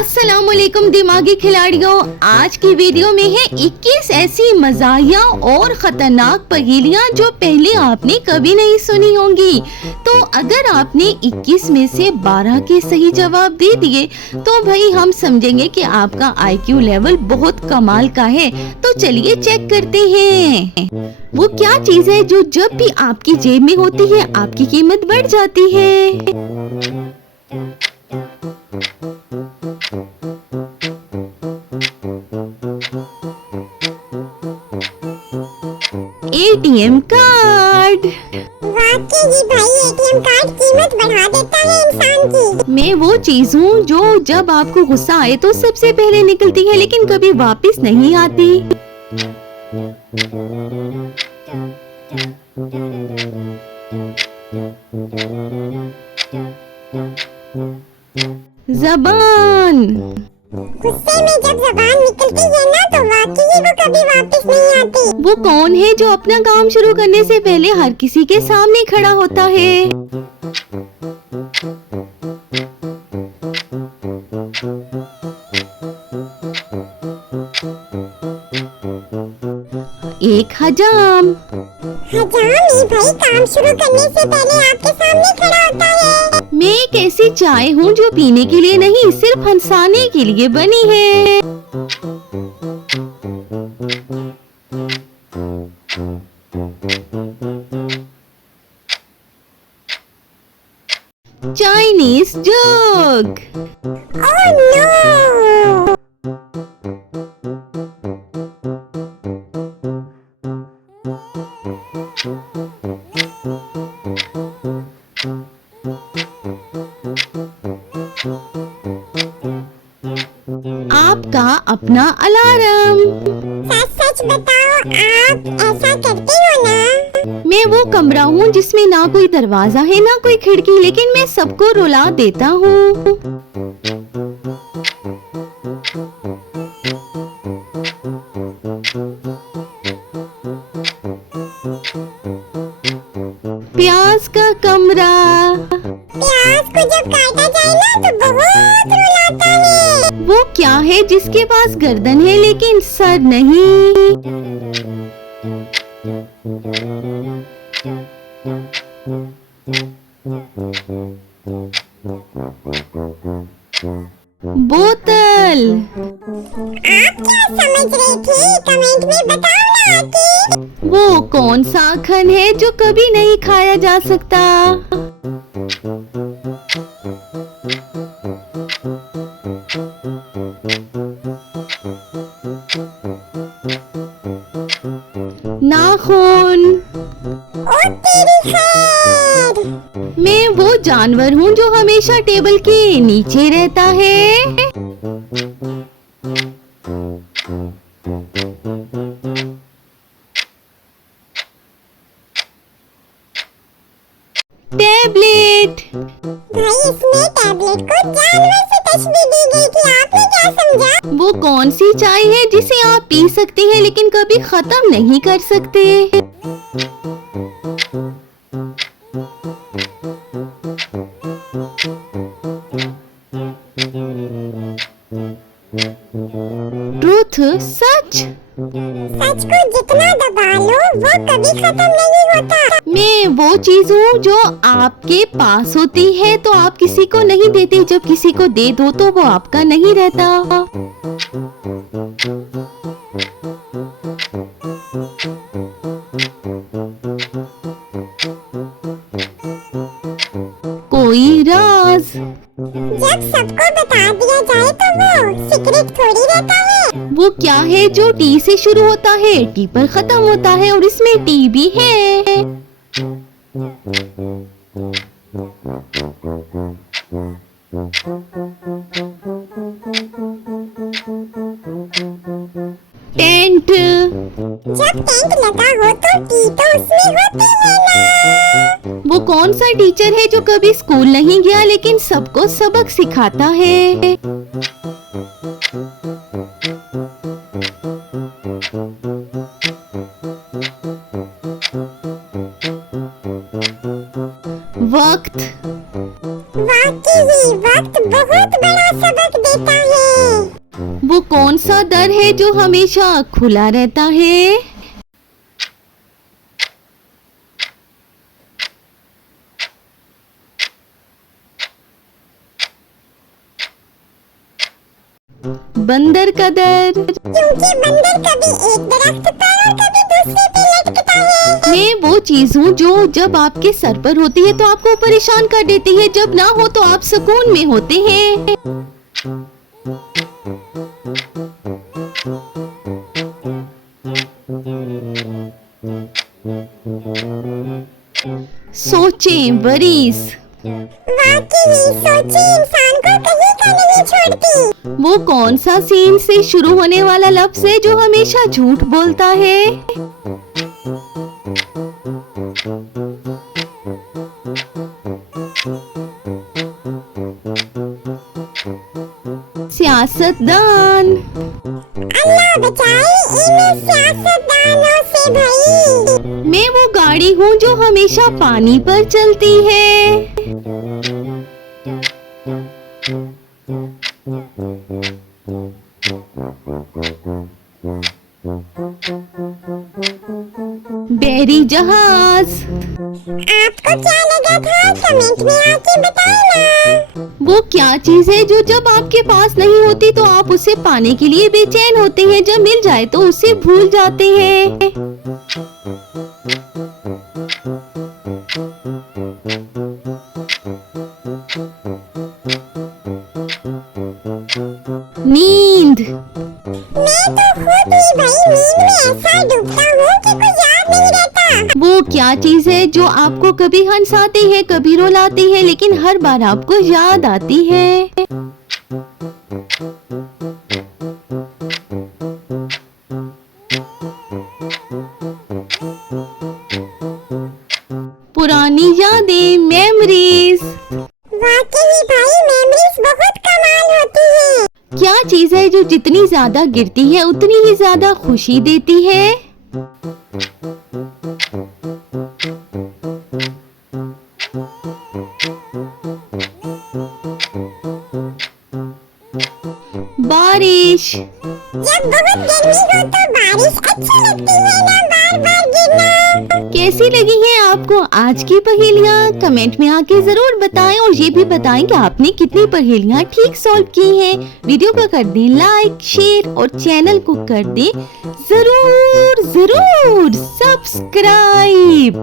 अस्सलामुअलैकुम दिमागी खिलाड़ियों, आज की वीडियो में है 21 ऐसी मज़ाहिया और ख़तरनाक पहेलियाँ जो पहले आपने कभी नहीं सुनी होंगी। तो अगर आपने 21 में से 12 के सही जवाब दे दिए तो भाई हम समझेंगे कि आपका IQ लेवल बहुत कमाल का है। तो चलिए चेक करते हैं वो क्या चीज है जो जब भी आपकी जेब में होती है आपकी कीमत बढ़ जाती है। ATM card. वाकई ही भाई, ATM कार्ड कीमत बढ़ा देता है इंसान की। मैं वो चीज हूँ जो जब आपको गुस्सा आए तो सबसे पहले निकलती है लेकिन कभी वापस नहीं आती। ज़बान। गुस्से में जब ज़बान निकलती है ना तो वाकई ही वो कभी वापस नहीं आती। वो कौन है जो अपना काम शुरू करने से पहले हर किसी के सामने खड़ा होता है? एक हजाम। हजाम ही भाई काम शुरू करने से पहले आपके सामने खड़ा होता है। मैं एक ऐसी चाय हूँ जो पीने के लिए नहीं सिर्फ हंसाने के लिए बनी है। Chinese jug. Oh no! आपका अपना अलार्म। सच सच बताओ, आप ऐसा करते हो ना? मैं वो कमरा हूँ जिसमें ना कोई दरवाजा है ना कोई खिड़की, लेकिन मैं सबको रुला देता हूँ। प्याज का कमरा। प्याज को जब काटा जाए ना तो बहुत रुलाता है। वो क्या है जिसके पास गर्दन है लेकिन सर नहीं? बोतल। आप क्या समझ रही थी? कमेंट में बताओ ना आके। वो कौन सा अखन है जो कभी नहीं खाया जा सकता? नाखून। ओ तेरी खैर! मैं वो जानवर हूँ जो हमेशा टेबल के नीचे रहता है। टैबलेट। भाई इसमें टैबलेट को जानवर से तस्वीर दी गई थी, आपने क्या समझा? वो कौन सी चाय है जिसे आप पी सकते हैं लेकिन कभी खत्म नहीं कर सकते? ट्रूथ, सच। सच को जितना दबा लो वो कभी खत्म नहीं होता। मैं वो चीज हूँ जो आपके पास होती है तो आप किसी को नहीं देते, जब किसी को दे दो तो वो आपका नहीं रहता। कोई राज। जब सबको बता दिया जाए तो वो सीक्रेट थोड़ी रहता है। वो क्या है जो टी से शुरू होता है, टी पर खत्म होता है और इसमें टी भी है? टेंट। जब टेंट लगा हो तो टी तो उसमें होती है ना। वो कौन सा टीचर है जो कभी स्कूल नहीं गया लेकिन सबको सबक सिखाता है? वक्त। वाकई वक्त बहुत बड़ा सबक देता है। कौन सा दर है जो हमेशा खुला रहता है? बंदर का दर। क्योंकि बंदर कभी एक दरख्त पर और कभी दूसरे पे लटकता है। मैं वो चीज हूँ जो जब आपके सर पर होती है तो आपको परेशान कर देती है, जब ना हो तो आप सुकून में होते हैं। सोचें वरीस। वाकई सोचे इंसान को कहीं का नहीं छोड़ती। वो कौन सा सीन से शुरू होने वाला लफ्ज है जो हमेशा झूठ बोलता है? सियासतदान। अल्लाह बचाए इन सियासतदानों से भाई। मैं वो गाड़ी हूँ जो हमेशा पानी पर चलती है। बैरी जहाज। आपको क्या लगा था कमेंट में आके बताना। वो क्या चीज है जो जब आपके पास नहीं होती तो आप उसे पाने के लिए बेचैन होते हैं, जब मिल जाए तो उसे भूल जाते हैं? नींद। मैं तो खुद ही भाई नींद में ऐसा डूबता हूँ कि कुछ याद नहीं रहता। वो क्या चीज है जो आपको कभी हंसाती है कभी रुलाती है लेकिन हर बार आपको याद आती है? पुरानी यादें, मेमोरीज। वाकई भाई मेमोरीज बहुत कमाल होती है। क्या चीज है जो जितनी ज्यादा गिरती है उतनी ही ज्यादा खुशी देती है? बारिश। जब बहुत गर्मी हो तो बारिश अच्छी लगती है ना, बार बार गिरना। कैसी लगी हैं आपको आज की पहेलियाँ? कमेंट में आके जरूर बताएं और ये भी बताएं कि आपने कितनी पहेलियाँ ठीक सॉल्व की हैं। वीडियो को कर दें लाइक, शेयर और चैनल को कर दें जरूर सब्सक्राइब।